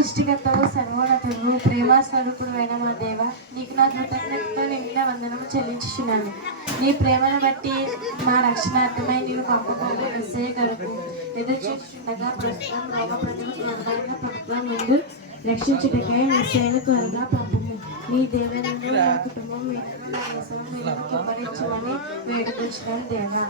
సృష్టికర్తవు సర్వోన్నతుడు ప్రేమ స్వరూపుడు అయిన మా దేవ నీకు నా కృతజ్ఞతతో నిండిన వందనము చెల్లించుచున్నాను. నీ ప్రేమను బట్టి మా రక్షణార్థమై నీవు పంపబోయే మెస్సే గడుపు ఎదురు చూస్తుండగా ప్రస్తుతం రోగ ప్రజలు త్వరగా ప్రభుత్వం ముందు రక్షించుటకై మెస్సేను త్వరగా పంపము. నీ దేవనందు నా కుటుంబం మీద నా దేశం మీద కుమరించమని వేడుకొచ్చినాను దేవా.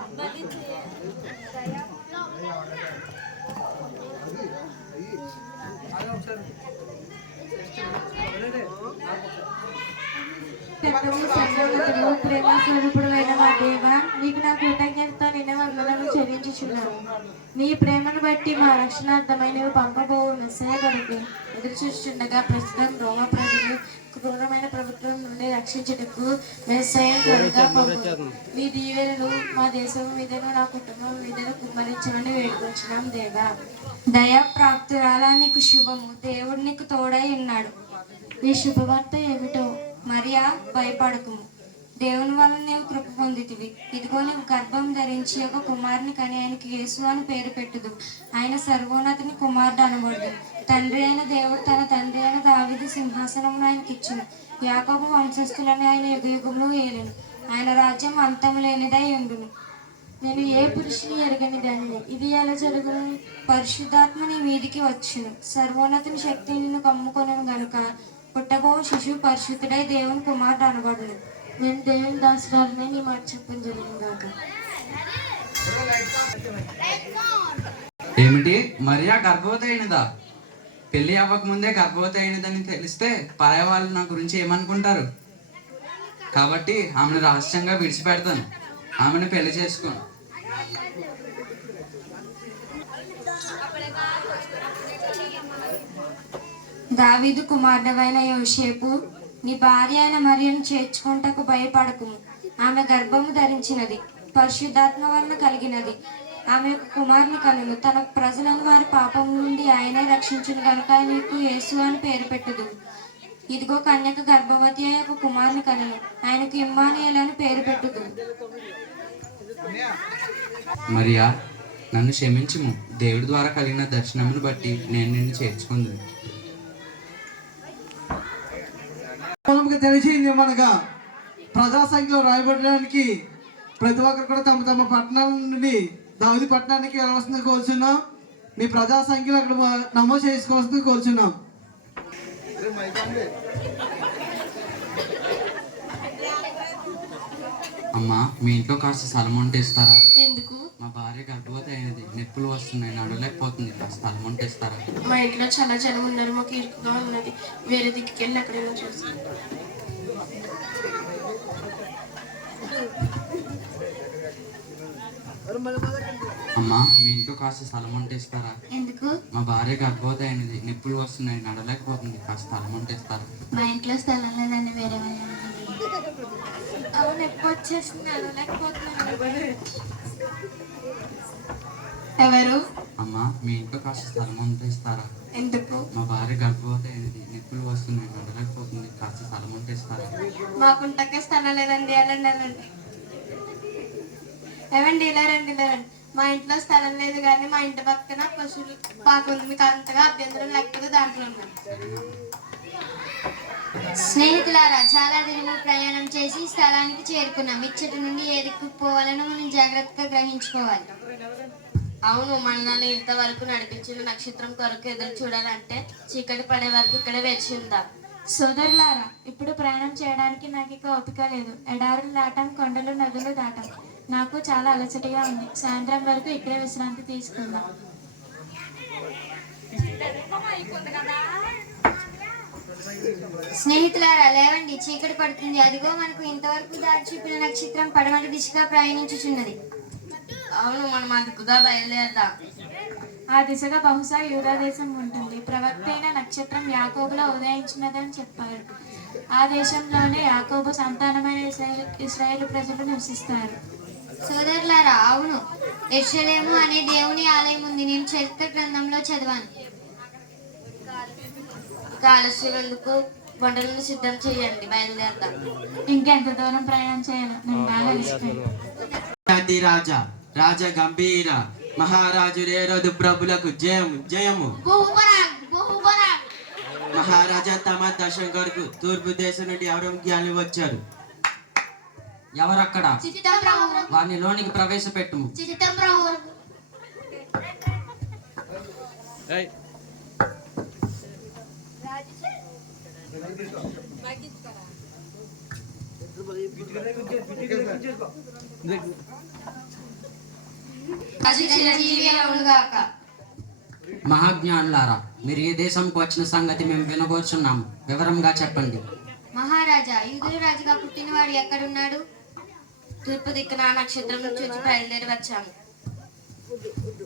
కర్తవ్య సర్వోన్నతుడు, ప్రేమ స్వరూపుడు అయిన మా దేవ నీకు నా కృతజ్ఞతతో నిన్న వందనలు చెల్లించుచున్నాను నీ ప్రేమను బట్టి మా రక్షణార్థమై నువ్వు పంపబోవు మెస్సయ కొరకు ఎదురు చూస్తుండగా ప్రస్తుతం రోమ ప్రజలు క్రూరమైన ప్రభుత్వం నుండి రక్షించుటకు వ్యవసాయం త్వరగా పంపు నీ దీవెనలు మా దేశం మీదను నా కుటుంబం మీదను కుమ్మరించమని వేడుకొచ్చినాం దేవా దయా ప్రాప్తురాలా నీకు శుభము. దేవుడు నీకు తోడై ఉన్నాడు. ఈ శుభవార్త ఏమిటో మరియా భయపడకుము. దేవుని వల్ల నీవు కృప పొందితివి. ఇదిగో నీవు గర్భం ధరించి ఒక కుమారుని కని ఆయనకి యేసు అని పేరు పెట్టుదు ఆయన సర్వోన్నతిని కుమారుడు అనబడదు. తండ్రి అయిన దేవుడు తన తండ్రి అయిన దావిది సింహాసనమును ఆయనకి ఇచ్చిన. యాకోబు వంశస్థులని ఆయన యుగ యుగములు ఏలును. ఆయన రాజ్యం అంతం లేనిదై ఉండును. నేను ఏ పురుషుని ఎరగని దానిని? ఇది ఎలా జరుగును? పరిశుద్ధాత్మ నీ మీదికి వచ్చును. సర్వోన్నతుని శక్తి నిన్ను కమ్ముకొనను గనుక పుట్టబో శిశువు పరిశుద్ధుడై దేవుని కుమారుడు అనబడును. నేను దేవుని దాసురాలనే నీ మాట చెప్పని జరిగింది కాక ఏమిటి? మరియా గర్భవతి అయినదా పెళ్ళి అవ్వక ముందే గర్భవతి అయినదని తెలిస్తే పరాయ వాళ్ళు నా గురించి ఏమనుకుంటారు? కాబట్టి ఆమెను రహస్యంగా విడిచిపెడతాను. ఆమెను పెళ్ళి చేసుకోను. దావీదు కుమారుడవైన యోషేపు నీ భార్య అయిన మరియను చేర్చుకుంటకు భయపడకుము ఆమె గర్భము ధరించినది పరిశుద్ధాత్మ వలన కలిగినది. ఆమె యొక్క కుమారుని కనును తన ప్రజలను వారి పాపం నుండి ఆయనే రక్షించును కనుక నీకు యేసు అని పేరు పెట్టుదు ఇదిగో కన్యక గర్భవతి అయి ఒక కుమారుని కనును ఆయనకు ఇమ్మానుయేలు అని పేరు పెట్టుదు మరియా నన్ను క్షమించుము. దేవుడి ద్వారా కలిగిన దర్శనమును బట్టి నేను నిన్ను చేర్చుకుంది మనకు తెలిసింది మనగా ప్రజా సంఖ్యలో రాయబడడానికి ప్రతి ఒక్కరు కూడా తమ తమ పట్టణాల నుండి దావది పట్టణానికి వెళ్ళవలసింది కోరుచున్నాం. మీ ప్రజా సంఖ్యలో అక్కడ నమోదు చేసుకోవాల్సింది కోరుచున్నాం. అమ్మా మీ ఇంట్లో కాస్త స్థలం ఉంటే ఇస్తారా? భార్య గర్భవతి అయినది. నొప్పులు వస్తున్నాయి నడవలేకపోతుంది. కాస్త స్థలం ఉంటే ఇస్తారా? మా ఇంట్లో చాలా జనం ఉన్నారు. మాకు ఇరుకుగా ఉన్నది. వేరే దిక్కుకి వెళ్ళి ఎక్కడైనా చూసి. అమ్మా మీ ఇంట్లో కాస్త స్థలం ఉంటే ఇస్తారా? ఎందుకు? మా భార్య గర్భవతి అయినది. నొప్పులు వస్తున్నాయి నడలేకపోతుంది కాస్త స్థలం ఉంటే ఇస్తారా? మా ఇంట్లో స్థలం లేదని వేరే అవును వచ్చేస్తుంది లేకపోతున్నాను ఎవరు? అమ్మా మీ ఇంట్లో కాస్త స్థలం ఉంటే ఇస్తారా? ఎందుకు? మా భార్య గర్భవతి అయినది నొప్పులు వస్తున్నాయి నడలేకపోతుంది కాస్త స్థలం ఉంటే ఇస్తారా? మాకుంటకే స్థలం లేదండి వెళ్ళండి ఏమండి ఇలా రండి ఇలా రండి మా ఇంట్లో స్థలం లేదు కానీ మా ఇంటి పక్కన పశువులు పాక ఉంది. మీకు అంతగా అభ్యంతరం లేకపోతే దాంట్లో ఉన్నాను స్నేహితులారా చాలా దినములు ప్రయాణం చేసి స్థలానికి చేరుకున్నాం. ఇచ్చటి నుండి ఏ దిక్కు పోవాలని మనం జాగ్రత్తగా గ్రహించుకోవాలి. అవును మనల్ని ఇంతవరకు నడిపించిన నక్షత్రం కొరకు ఎదురు చూడాలంటే చీకటి పడే వరకు ఇక్కడే వేచి ఉందాం. సోదరులారా ఇప్పుడు ప్రయాణం చేయడానికి నాకు ఇక ఓపిక లేదు. ఎడారులు దాటం కొండలు నదులు దాటం. నాకు చాలా అలసటగా ఉంది. సాయంత్రం వరకు ఇక్కడే విశ్రాంతి తీసుకుందాం. స్నేహితులారా లేవండి. చీకటి పడుతుంది. అదిగో మనకు ఇంతవరకు దారి చూపిన నక్షత్రం పడమటి దిశగా ప్రయాణించుచున్నది. అవును మనం అదుకుగా బయలుదేరదాం ఆ దిశగా బహుశా యూదా దేశం ఉంటుంది. ప్రవక్త అయిన నక్షత్రం యాకోబులో ఉదయించినదని చెప్పారు. ఆ దేశంలోనే యాకోబు సంతానమైన ఇస్రాయేల్ ప్రజలు నివసిస్తారు. సోదరులారా అవును. ఎర్షలేము అనే దేవుని ఆలయం ఉంది. నేను చరిత్ర గ్రంథంలో చదివాను. ఆలస్యం ఎందుకు వంటలను సిద్ధం చేయండి. బయలుదేరదాం. ఇంకెంత దూరం ప్రయాణం చేయాలి? నేను బాగా రాజా రాజ గంభీర మహారాజు రేరోదు ప్రభులకు జయము జయము. మహారాజా తమ దశం కొరకు తూర్పు దేశం నుండి ఎవరో జ్ఞాని వచ్చారు. ఎవరక్కడ? వారిని లోనికి ప్రవేశపెట్టుము చిత్తం ప్రభు రాజు చిరంజీవి అవునుగాక మహాజ్ఞానులారా మీరు ఈ దేశంకు వచ్చిన సంగతి మేము వినబోచున్నాము. వివరంగా చెప్పండి. మహారాజా యూదుల రాజుగా పుట్టినవాడు ఎక్కడున్నాడు? తూర్పు దిక్కున నక్షత్రం చూసి బయలుదేరి వచ్చాము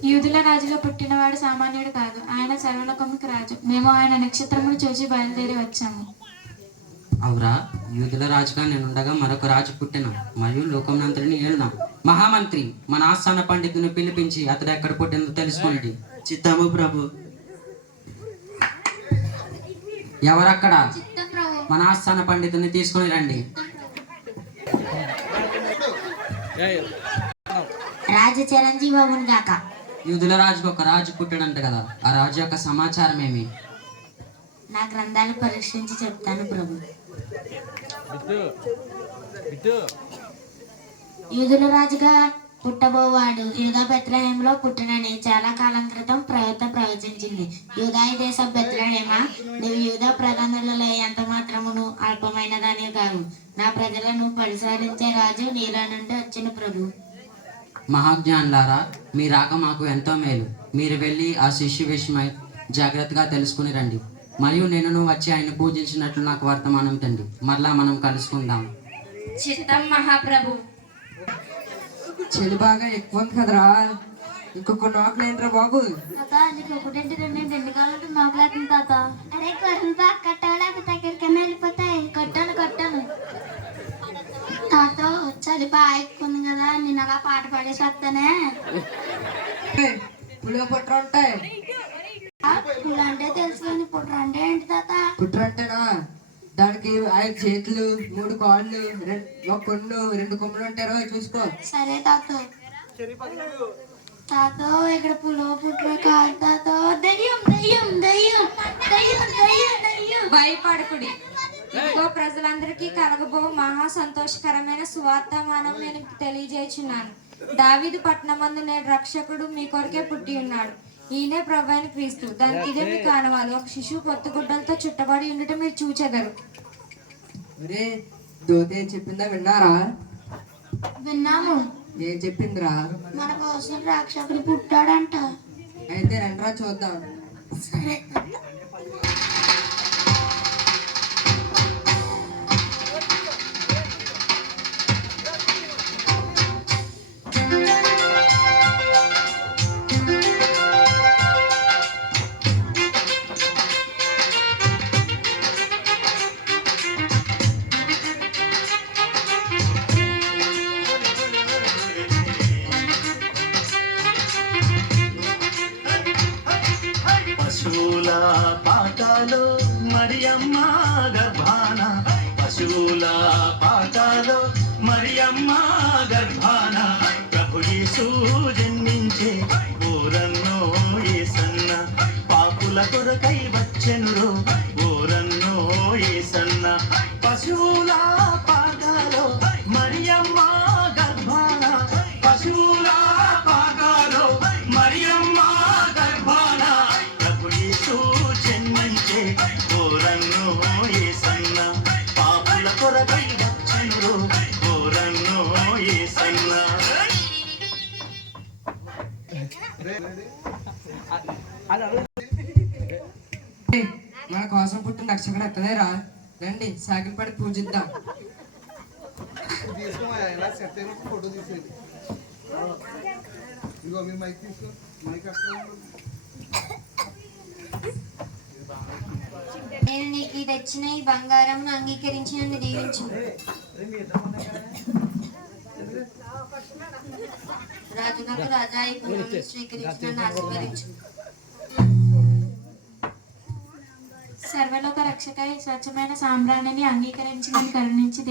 యూదుల రాజుగా పుట్టినవాడు సామాన్యుడు కాదు. ఆయన సర్వలోకముకి రాజు. మేము ఆయన నక్షత్రమును చూసి బయలుదేరి వచ్చాము. అవురా యూదుల రాజుగా నేనుండగా మరొక రాజు పుట్టిన. మరియు లోకమునంతటిని ఏలిన. మహామంత్రి మన ఆస్థాన పండితుని పిలిపించి అతడు ఎక్కడ పుట్టిందో తెలుసుకోండి. చిత్తము ప్రభు. ఎవరక్కడ? మన ఆస్థాన పండితుని తీసుకుని రండి. రాజు చిరంజీవి గాక. యూదుల రాజుకు ఒక రాజు పుట్టాడంట కదా. ఆ రాజు యొక్క సమాచారం ఏమి నా గ్రంథాలు పరీక్షించి చెప్తాను ప్రభు. యూదుల రాజుగా పుట్టబోవాడు యూదా బెత్లహేంలో పుట్టినని చాలా కాలం క్రితం ప్రవక్త ప్రవచించింది. యూదాయ దేశ బెత్లహేమ? నీవు యూదా ప్రధానులలో ఎంత మాత్రమును అల్పమైనదని కావు. నా ప్రజలను పరిశీలించే రాజు నీలో నుండి వచ్చిన ప్రభు. మహాజ్ఞానులారా మీ రాక మాకు ఎంతో మేలు. మీరు వెళ్ళి ఆ శిష్యు విషయమై జాగ్రత్తగా తెలుసుకుని రండి. మరియు నేను వచ్చి ఆయన పూజించినట్లు నాకు వర్తమానం తండి. మరలా మనం కలుసుకుందాం. చిత్తం మహాప్రభు. చలి బాగా ఎక్కువ ఉంది కదరా? ఇంకొక నోకలు ఏంట్రా బాబు. తాత నీకు ఒకటేంటి రెండేంటి ఎన్ని కావాలంటే తాత. అరే కరువు బాగా కట్టాలి? దగ్గరికైనా వెళ్ళిపోతాయి. కట్టాను కట్టాను. తాత చలి బాగా ఎక్కువ ఉంది కదా నేను అలా పాట పాడేసి వస్తానే. పులివ పుట్ర ఉంటాయి అంటే తెలుసు కానీ పుట్ర అంటే ఏంటి తాత? దానికి ఐదు చేతులు మూడు కాళ్ళు రెండు ఒక కొన్ను రెండు కొమ్ములు ఉంటారో చూసుకో. సరే తాత. తాత ఇక్కడ పులో పుట్ర కాదు తాత. దయ్యం దయ్యం దయ్యం. దయ్యం దయ్యం దయ్యం. భయపడకుడి. ఇదిగో ప్రజలందరికీ కలగబో మహా సంతోషకరమైన సువార్తమానం నేను తెలియజేయుచున్నాను. దావీదు పట్టణమందు నేడు రక్షకుడు మీ కొరకే పుట్టి ఉన్నాడు. ఈయనే ప్రభు అయిన క్రీస్తు. దానికి ఇదే మీకు ఆనవాలి ఒక శిశువు కొత్త గుడ్డలతో చుట్టబడి ఉండటం మీరు చూచెదరు. ఒరే దోతే చెప్పిందా విన్నారా? విన్నాము. ఏం చెప్పిందిరా? మన కోసం రక్షకుడు పుట్టాడంట. అయితే రండ్రా చూద్దాం. సరే పశువుల పాతాలు మరియమ్మ గర్భాన ప్రభు యేసు జన్మించే ఊరన్నో ఏసన్న పాపుల కొరకై వచ్చెనురో ఊరన్నో ఏసన్న పశువుల పా మన కోసం పుట్టిన రక్షకుడు ఎక్కలేరా రండి సాగిలి పడి పూజిద్దాం. నేను నీకు తెచ్చిన ఈ బంగారం అంగీకరించి నన్ను దీవించు. రాజునకు రాజా ఈ గుణమును స్వీకరించి నన్ను ఆశీర్వదించు. సర్వలోక రక్షకై స్వచ్ఛమైన సామ్రాణిని అంగీకరించి నన్ను కరుణించి